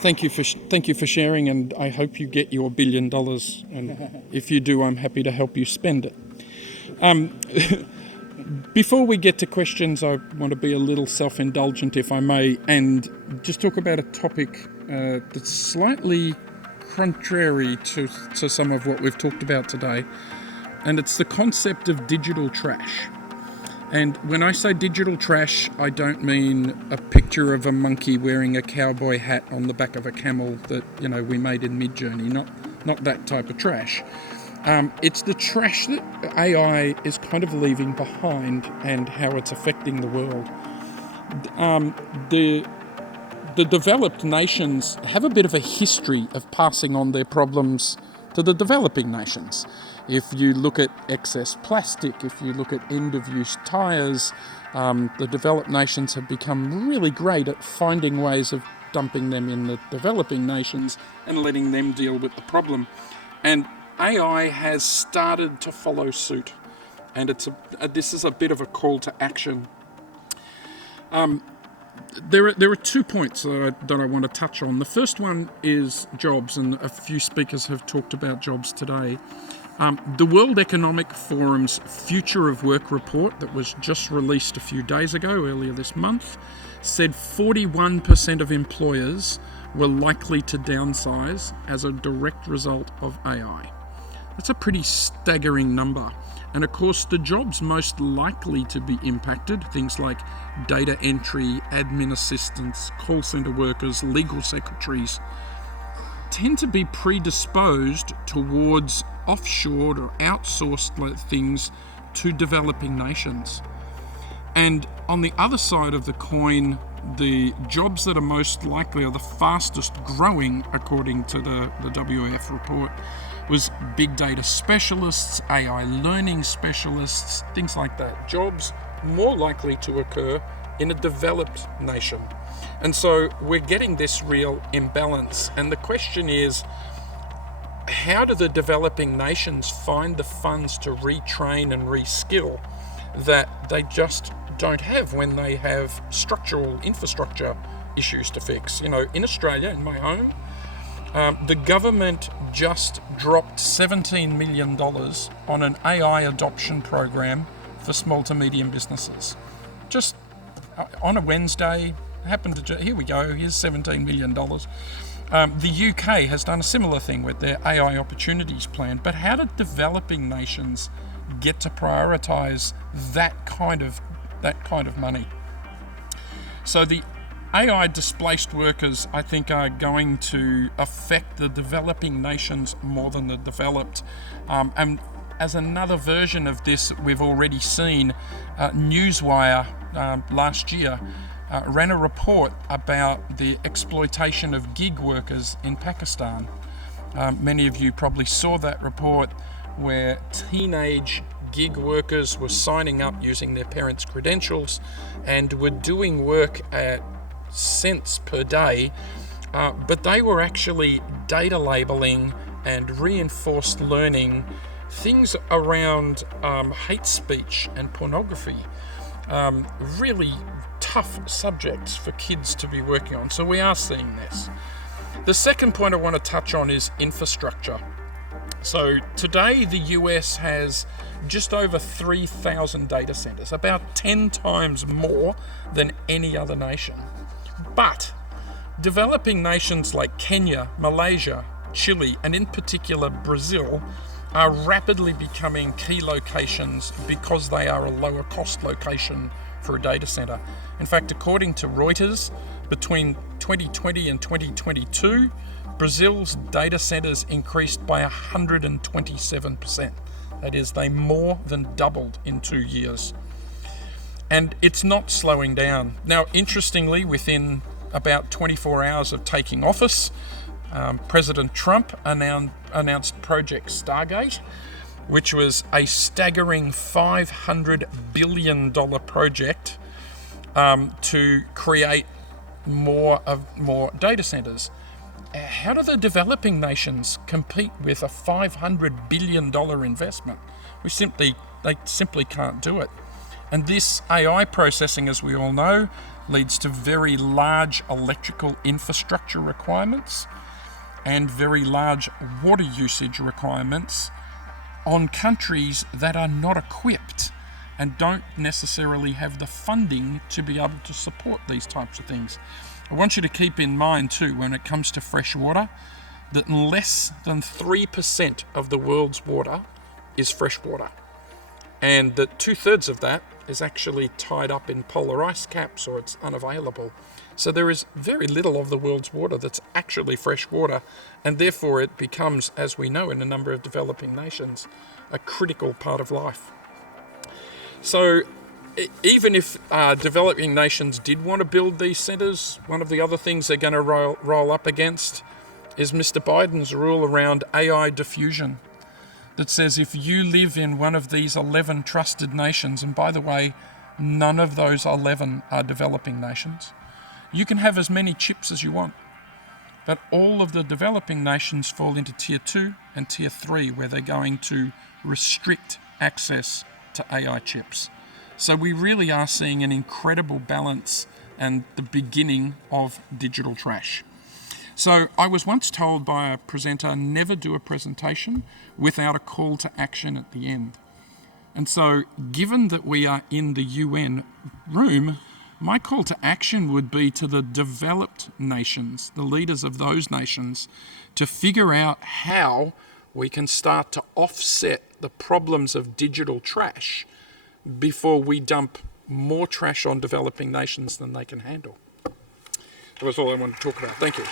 Thank you for sharing, and I hope you get your $1 billion. And if you do, I'm happy to help you spend it. Before we get to questions, I want to be a little self-indulgent, if I may, and just talk about a topic that's slightly contrary to some of what we've talked about today, and it's the concept of digital trash. And when I say digital trash, I don't mean a picture of a monkey wearing a cowboy hat on the back of a camel that, we made in Midjourney, not that type of trash. It's the trash that AI is kind of leaving behind and how it's affecting the world. The developed nations have a bit of a history of passing on their problems to the developing nations. If you look at excess plastic, if you look at end-of-use tyres, the developed nations have become really great at finding ways of dumping them in the developing nations and letting them deal with the problem. And AI has started to follow suit, and this is a bit of a call to action. There are 2 points that I want to touch on. The first one is jobs, and a few speakers have talked about jobs today. The World Economic Forum's Future of Work report that was just released a few days ago, earlier this month, said 41% of employers were likely to downsize as a direct result of AI. That's a pretty staggering number. And of course, the jobs most likely to be impacted, things like data entry, admin assistants, call centre workers, legal secretaries, tend to be predisposed towards offshored or outsourced things to developing nations. And on the other side of the coin, the jobs that are most likely are the fastest growing, according to the WEF report, was big data specialists, AI learning specialists, things like that. Jobs more likely to occur in a developed nation. And so we're getting this real imbalance. And the question is, how do the developing nations find the funds to retrain and reskill that they just don't have when they have structural infrastructure issues to fix? In Australia, in my home, the government just dropped $17 million on an AI adoption program for small to medium businesses. Just on a Wednesday, here we go, here's $17 million. The UK has done a similar thing with their AI opportunities plan, but how do developing nations get to prioritise that kind of money? So the AI displaced workers, I think, are going to affect the developing nations more than the developed. And as another version of this, we've already seen Newswire last year ran a report about the exploitation of gig workers in Pakistan. Many of you probably saw that report where teenage gig workers were signing up using their parents' credentials and were doing work at cents per day, but they were actually data labeling and reinforced learning things around hate speech and pornography. Really tough subjects for kids to be working on. So we are seeing this. The second point I want to touch on is infrastructure. So today the US has just over 3,000 data centers, about 10 times more than any other nation. But developing nations like Kenya, Malaysia, Chile, and in particular Brazil are rapidly becoming key locations because they are a lower cost location for a data center. In fact, according to Reuters, between 2020 and 2022, Brazil's data centers increased by 127%. That is, they more than doubled in 2 years. And it's not slowing down. Now, interestingly, within about 24 hours of taking office, President Trump announced Project Stargate, which was a staggering $500 billion project to create more data centers. How do the developing nations compete with a $500 billion investment? They simply can't do it. And this AI processing, as we all know, leads to very large electrical infrastructure requirements and very large water usage requirements on countries that are not equipped and don't necessarily have the funding to be able to support these types of things. I want you to keep in mind too, when it comes to fresh water, that less than 3% of the world's water is fresh water, and that 2/3 of that is actually tied up in polar ice caps, or it's unavailable. So there is very little of the world's water that's actually fresh water, and therefore it becomes, as we know in a number of developing nations, a critical part of life. So even if developing nations did want to build these centres, one of the other things they're going to roll up against is Mr. Biden's rule around AI diffusion, that says if you live in one of these 11 trusted nations, and by the way, none of those 11 are developing nations, you can have as many chips as you want. But all of the developing nations fall into Tier 2 and Tier 3, where they're going to restrict access to AI chips. So we really are seeing an incredible balance and the beginning of digital trash. So I was once told by a presenter, never do a presentation without a call to action at the end. And so given that we are in the UN room, my call to action would be to the developed nations, the leaders of those nations, to figure out how we can start to offset the problems of digital trash before we dump more trash on developing nations than they can handle. That was all I wanted to talk about. Thank you.